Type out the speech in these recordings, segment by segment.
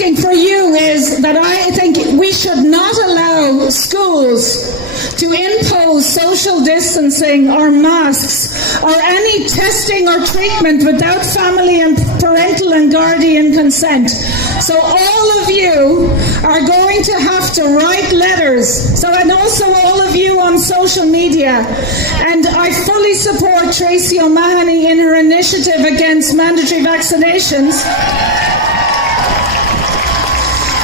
asking for you is that I think we should not allow schools to impose social distancing or masks or any testing or treatment without family and parental and guardian consent. So all of you are going to have to write letters. And also all of you on social media. And I fully support Tracy O'Mahony in her initiative against mandatory vaccinations.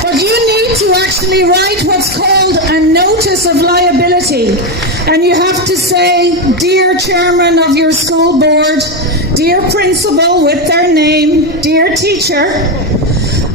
But you need to actually write what's called a notice of liability. And you have to say, dear chairman of your school board, dear principal with their name, dear teacher,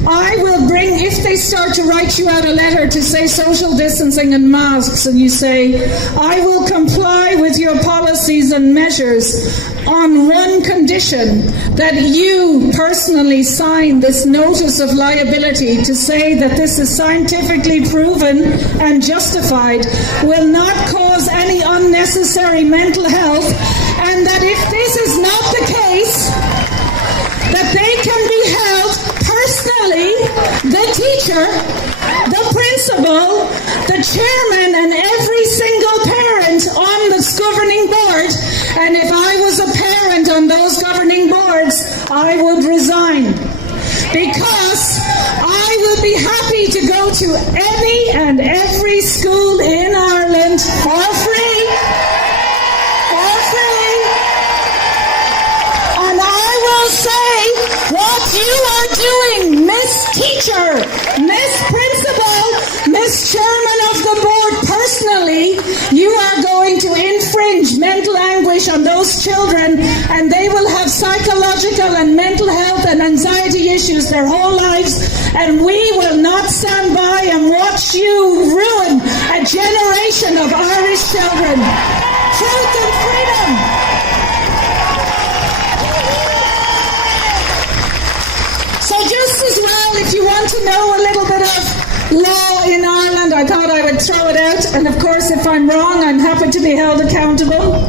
I will bring, if they start to write you out a letter to say social distancing and masks, and you say, I will comply with your policies and measures on one condition, that you personally sign this notice of liability to say that this is scientifically proven and justified, will not cause any unnecessary mental health, and that if this is not the case, that they can be held personally, the teacher, the principal, the chairman, and every single parent on this governing board. And if I was a parent on those governing boards, I would resign. Because I will be happy to go to any and every school in Ireland for free. What you are doing, Miss Teacher, Miss Principal, Miss Chairman of the Board, personally, you are going to infringe mental anguish on those children, and they will have psychological and mental health and anxiety issues their whole lives, and we will not stand by and watch you ruin a generation of Irish children. Truth and freedom. Just as well, if you want to know a little bit of law in Ireland, I thought I would throw it out. And of course, if I'm wrong, I'm happy to be held accountable.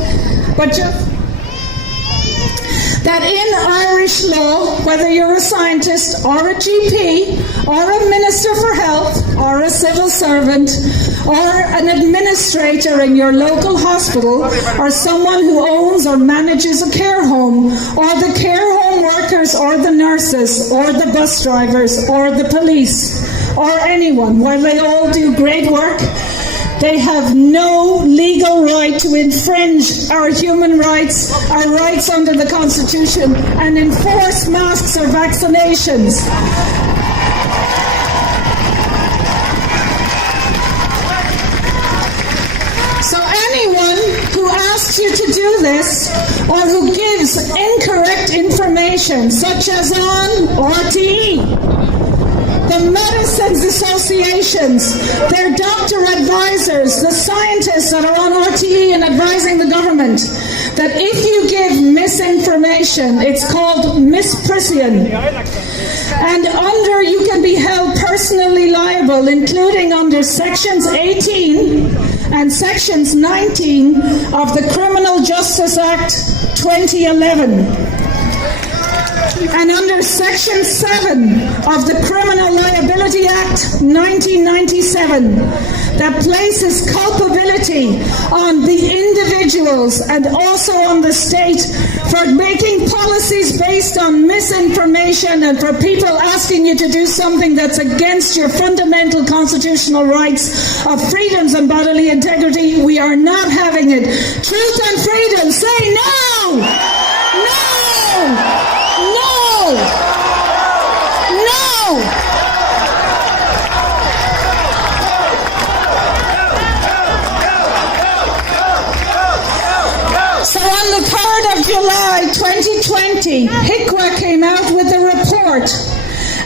But just that in Irish law, whether you're a scientist or a GP or a minister for health or a civil servant or an administrator in your local hospital or someone who owns or manages a care home or the care home workers or the nurses or the bus drivers or the police or anyone, while they all do great work, they have no legal right to infringe our human rights, our rights under the Constitution, and enforce masks or vaccinations. So anyone who asks you to do this, or who gives incorrect information, such as on RTE, the medicines associations, their doctor advisors, the scientists that are on RTE and advising the government, that if you give misinformation, it's called misprision. And you can be held personally liable, including under Sections 18 and Sections 19 of the Criminal Justice Act 2011. And under Section 7 of the Criminal Liability Act 1997, that places culpability on the individuals and also on the state for making policies based on misinformation and for people asking you to do something that's against your fundamental constitutional rights of freedoms and bodily integrity. We are not having it. Truth and freedom, say no! No! No! No! So on the 3rd of July 2020, HICWA came out with a report,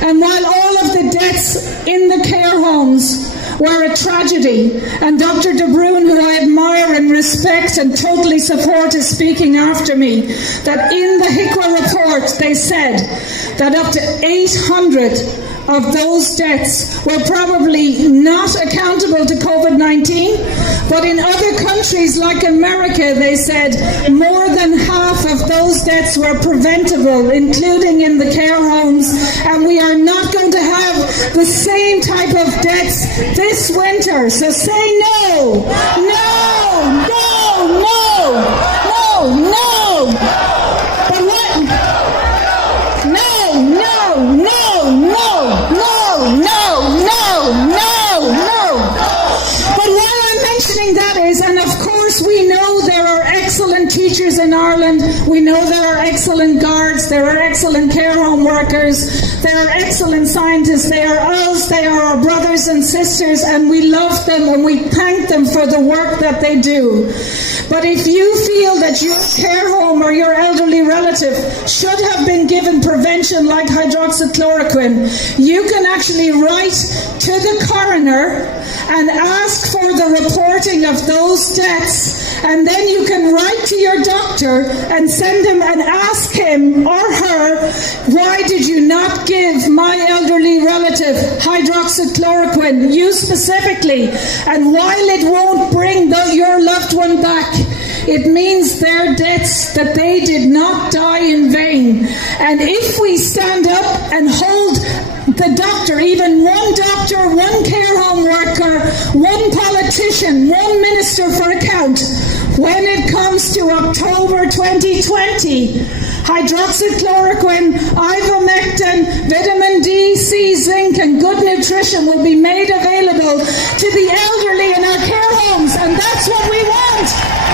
and while all of the deaths in the care homes were a tragedy, and Dr. De Bruyn, who I admire and respect and totally support, is speaking after me, that in the HICWA report they said that up to 800 of those deaths were probably not accountable to COVID-19, but in other countries like America, they said more than half of those deaths were preventable, including in the care homes, and we are not going to have the same type of debts this winter. So say no, no, no, no, no, no. But what? No, no, no, no, no, no, no, no, no. But why I'm mentioning that is, and of course we know there are excellent teachers in Ireland, we know there are excellent guards, there are excellent care home workers, there are excellent scientists, they are us, they are our brothers and sisters, and we love them and we thank them for the work that they do. But if you feel that your care home or your elderly relative should have been given prevention like hydroxychloroquine, you can actually write to the coroner and ask for the reporting of those deaths, and then you can write to your doctor and send him and ask him or her, why did you not give my elderly relative hydroxychloroquine, you specifically, and while it won't bring your loved one back, it means their deaths, that they did not die in vain. And if we stand up and hold the doctor, even one doctor, one care home worker, one politician, one minister for account, when it comes to October 2020, hydroxychloroquine, ivermectin, vitamin D, C, zinc and good nutrition will be made available to the elderly in our care homes, and that's what we want.